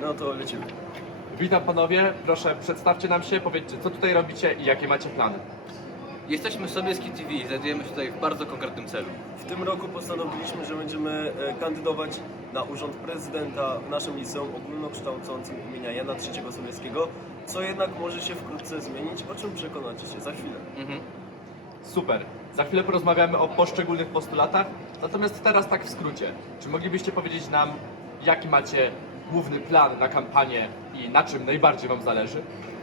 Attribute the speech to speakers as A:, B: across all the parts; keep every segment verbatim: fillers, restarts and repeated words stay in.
A: No to lecimy.
B: Witam panowie, proszę przedstawcie nam się, powiedzcie co tutaj robicie i jakie macie plany.
C: Jesteśmy sobie z K T V i znajdujemy się tutaj w bardzo konkretnym celu.
A: W tym roku postanowiliśmy, że będziemy e, kandydować na urząd prezydenta w naszym liceum ogólnokształcącym imienia Jana trzeciego Sobieskiego, co jednak może się wkrótce zmienić, o czym przekonacie się za chwilę.
C: Mhm.
B: Super, za chwilę porozmawiamy o poszczególnych postulatach, natomiast teraz tak w skrócie. Czy moglibyście powiedzieć nam, jaki macie główny plan na kampanię i na czym najbardziej wam zależy?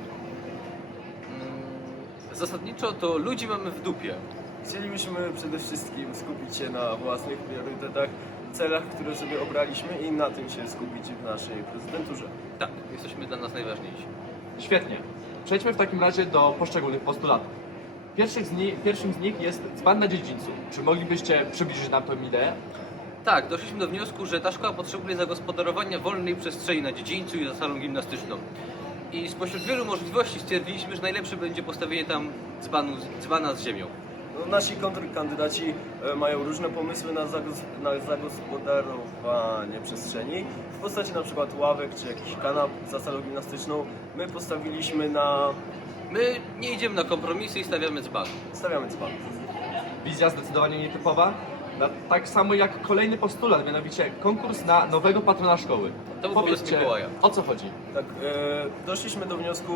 C: Zasadniczo to ludzi mamy w dupie.
A: Chcielibyśmy przede wszystkim skupić się na własnych priorytetach, celach, które sobie obraliśmy i na tym się skupić w naszej prezydenturze.
C: Tak, jesteśmy dla nas najważniejsi.
B: Świetnie, przejdźmy w takim razie do poszczególnych postulatów. Pierwszych z ni- pierwszym z nich jest dzban na dziedzińcu. Czy moglibyście przybliżyć nam tę ideę?
C: Tak, doszliśmy do wniosku, że ta szkoła potrzebuje zagospodarowania wolnej przestrzeni na dziedzińcu i za salą gimnastyczną. I spośród wielu możliwości stwierdziliśmy, że najlepsze będzie postawienie tam dzbanu, dzbana z ziemią.
A: No, nasi kontrkandydaci e, mają różne pomysły na, zagos- na zagospodarowanie przestrzeni w postaci na przykład ławek czy jakichś kanap za salą gimnastyczną. My postawiliśmy na...
C: My nie idziemy na kompromisy i stawiamy dzban.
A: stawiamy dzban.
B: Wizja zdecydowanie nietypowa. Na, tak samo jak kolejny postulat, mianowicie konkurs na nowego patrona szkoły.
C: To był pomysł Mikołaja.
B: o co chodzi?
A: Tak, e, doszliśmy do wniosku,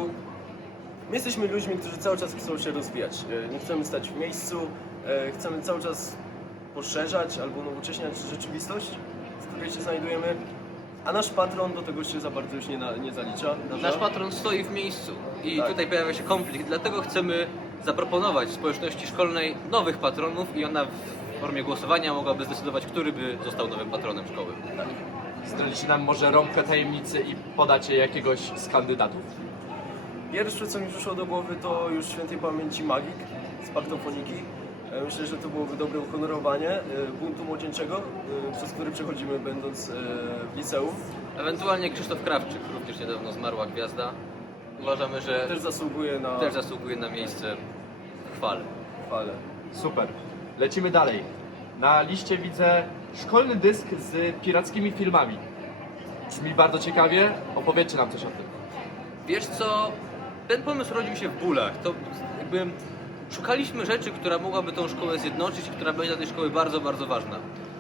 A: my jesteśmy ludźmi, którzy cały czas chcą się rozwijać. E, nie chcemy stać w miejscu, e, chcemy cały czas poszerzać albo nowocześniać rzeczywistość, w której się znajdujemy, a nasz patron do tego się za bardzo już nie, na, nie zalicza.
C: Nasz patron stoi w miejscu i
A: Tak.
C: tutaj pojawia się konflikt, dlatego chcemy zaproponować społeczności szkolnej nowych patronów i ona w formie głosowania mogłaby zdecydować, który by został nowym patronem szkoły.
B: Zdradzicie nam może rąbkę tajemnicy i podacie jakiegoś z kandydatów?
A: Pierwsze, co mi przyszło do głowy, to już świętej pamięci Magik z Paktofoniki. E, Myślę, że to byłoby dobre uhonorowanie e, buntu młodzieńczego, e, przez który przechodzimy będąc e, w liceum.
C: Ewentualnie Krzysztof Krawczyk, również niedawno zmarła gwiazda. Uważamy, że
A: Też zasługuje na
C: też zasługuje na miejsce w chwale.
A: chwalę.
B: Super. Lecimy dalej. Na liście widzę szkolny dysk z pirackimi filmami. Brzmi bardzo ciekawie. Opowiedzcie nam coś o tym.
C: Wiesz co, ten pomysł rodził się w bólach. To jakby szukaliśmy rzeczy, która mogłaby tą szkołę zjednoczyć i która będzie dla tej szkoły bardzo, bardzo ważna.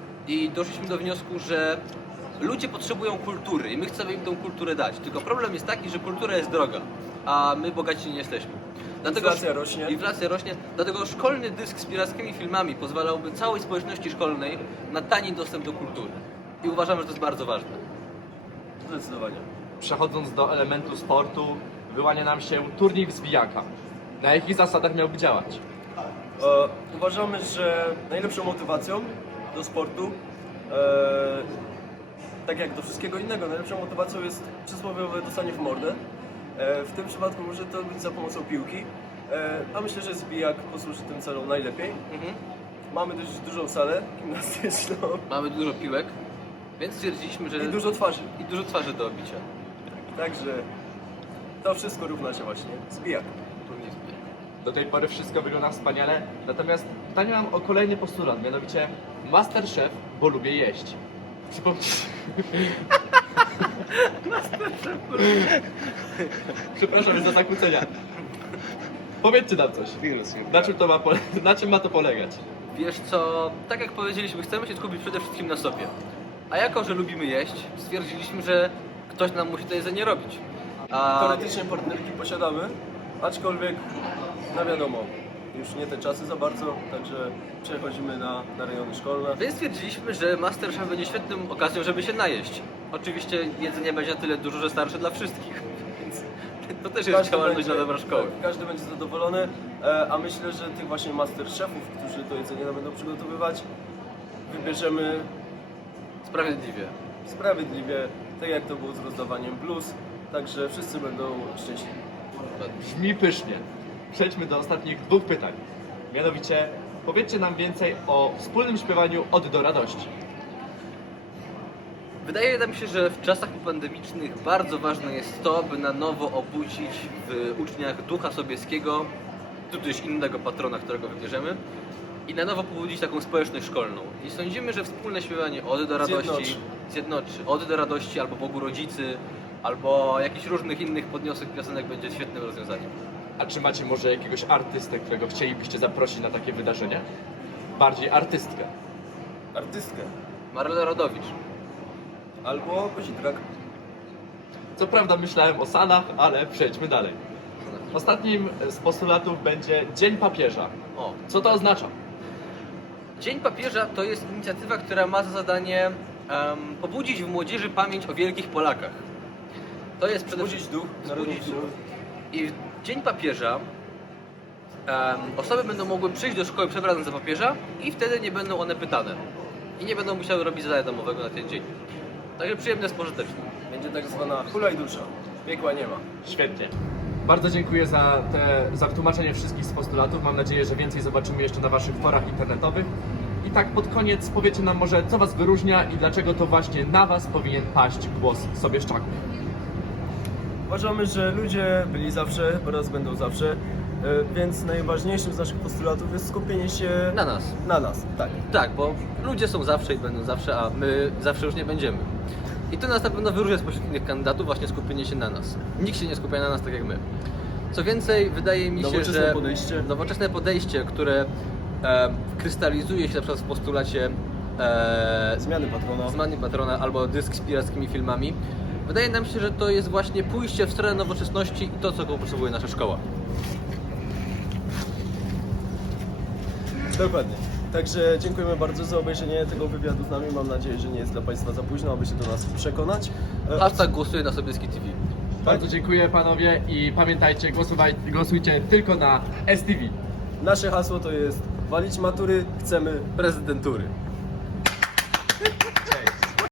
C: I doszliśmy do wniosku, że ludzie potrzebują kultury i my chcemy im tą kulturę dać. Tylko problem jest taki, że kultura jest droga, a my bogaci nie jesteśmy. Dlatego
A: Inflacja rośnie.
C: Inflacja rośnie, dlatego szkolny dysk z pirackimi filmami pozwalałby całej społeczności szkolnej na tani dostęp do kultury. I uważamy, że to jest bardzo ważne.
A: Zdecydowanie.
B: Przechodząc do elementu sportu, wyłania nam się turniej wzbijaka. Na jakich zasadach miałby działać?
A: E, uważamy, że najlepszą motywacją do sportu, e, tak jak do wszystkiego innego, najlepszą motywacją jest przysłowiowe dostanie w mordę. E, w tym przypadku może to być za pomocą piłki, e, a myślę, że zbijak posłuży tym celom najlepiej.
C: Mhm.
A: Mamy dość dużą salę gimnastyczną
C: Mamy dużo piłek, więc stwierdziliśmy, że...
A: i dużo twarzy.
C: i dużo twarzy do obicia.
A: Także to wszystko równa się właśnie zbijak.
C: Turniej zbijek.
B: Do tej pory wszystko wygląda wspaniale, natomiast pytanie mam o kolejny postulat, mianowicie Masterchef, bo lubię jeść. Przypomnijcie... Przepraszam za zakłócenia. Powiedzcie nam coś. Na czym, to ma pole... na czym ma to polegać?
C: Wiesz co, tak jak powiedzieliśmy, chcemy się skupić przede wszystkim na sobie. A jako, że lubimy jeść, stwierdziliśmy, że ktoś nam musi to jedzenie robić. A
A: Teoretycznie partnerki posiadamy, aczkolwiek, no wiadomo, już nie te czasy za bardzo, także przechodzimy na, na rejony szkolne.
C: więc stwierdziliśmy, że Masterchef będzie świetną okazją, żeby się najeść. Oczywiście jedzenie będzie na tyle dużo, że starsze dla wszystkich. Więc to też jest działalność na dobra szkoły.
A: tak, każdy będzie zadowolony, e, a myślę, że tych właśnie masterchefów, którzy to jedzenie nam będą przygotowywać, wybierzemy
C: Sprawiedliwie.
A: sprawiedliwie, tak jak to było z rozdawaniem plus, także wszyscy będą szczęśliwi.
B: Brzmi pysznie. Przejdźmy do ostatnich dwóch pytań. Mianowicie, powiedzcie nam więcej o wspólnym śpiewaniu Ody do radości.
C: Wydaje nam się, że w czasach popandemicznych bardzo ważne jest to, by na nowo obudzić w uczniach ducha Sobieskiego, tudzież innego patrona, którego wybierzemy, i na nowo pobudzić taką społeczność szkolną. I sądzimy, że wspólne śpiewanie Ody do radości
A: Zjednoczy.
C: zjednoczy. Ody do radości albo Bogu Rodzicy, albo jakichś różnych innych podniosłych piosenek będzie świetnym rozwiązaniem.
B: A czy macie może jakiegoś artystę, którego chcielibyście zaprosić na takie wydarzenie? Bardziej artystkę.
A: Artystkę.
C: Marlena Rodowicz.
A: Albo Kozidrak.
B: Co prawda myślałem o Sanach, ale przejdźmy dalej. Ostatnim z postulatów będzie Dzień Papieża.
C: O,
B: Co to oznacza?
C: Dzień Papieża to jest inicjatywa, która ma za zadanie em, pobudzić w młodzieży pamięć o wielkich Polakach. To jest przede
A: Wzbudzić duch
C: wzbudzić
A: narodowy.
C: duch. I w Dzień Papieża em, osoby będą mogły przyjść do szkoły przebrane za papieża i wtedy nie będą one pytane. I nie będą musiały robić zadania domowego na ten dzień. Także przyjemne jest pożyteczne.
A: Będzie tak zwana hulaj dusza. Piekła nie ma.
B: Świetnie. Bardzo dziękuję za, te, za wytłumaczenie wszystkich z postulatów. Mam nadzieję, że więcej zobaczymy jeszcze na Waszych forach internetowych. I tak pod koniec powiecie nam może, co Was wyróżnia i dlaczego to właśnie na Was powinien paść głos Sobieszczaków.
A: Uważamy, że ludzie byli zawsze oraz będą zawsze, e, więc najważniejszym z naszych postulatów jest skupienie się
C: Na nas.
A: na nas. Tak.
C: Tak, bo ludzie są zawsze i będą zawsze, a my zawsze już nie będziemy. I to nas na pewno wyróżnia spośród innych kandydatów, właśnie skupienie się na nas. Nikt się nie skupia na nas tak jak my. Co więcej, wydaje mi się,
A: Nowoczesne
C: że
A: podejście.
C: nowoczesne podejście, które e, krystalizuje się na przykład w postulacie e,
A: Zmiany patrona.
C: zmiany patrona albo dysk z pirackimi filmami, wydaje nam się, że to jest właśnie pójście w stronę nowoczesności i to, co potrzebuje nasza szkoła.
A: Dokładnie. Także dziękujemy bardzo za obejrzenie tego wywiadu z nami. Mam nadzieję, że nie jest dla Państwa za późno, aby się do nas przekonać. E,
C: Hashtag głosuje na Sobieski T V.
B: Bardzo dziękuję panowie i pamiętajcie, głosowaj, głosujcie tylko na S T V.
A: Nasze hasło to jest walić matury, chcemy
C: Prezydentury.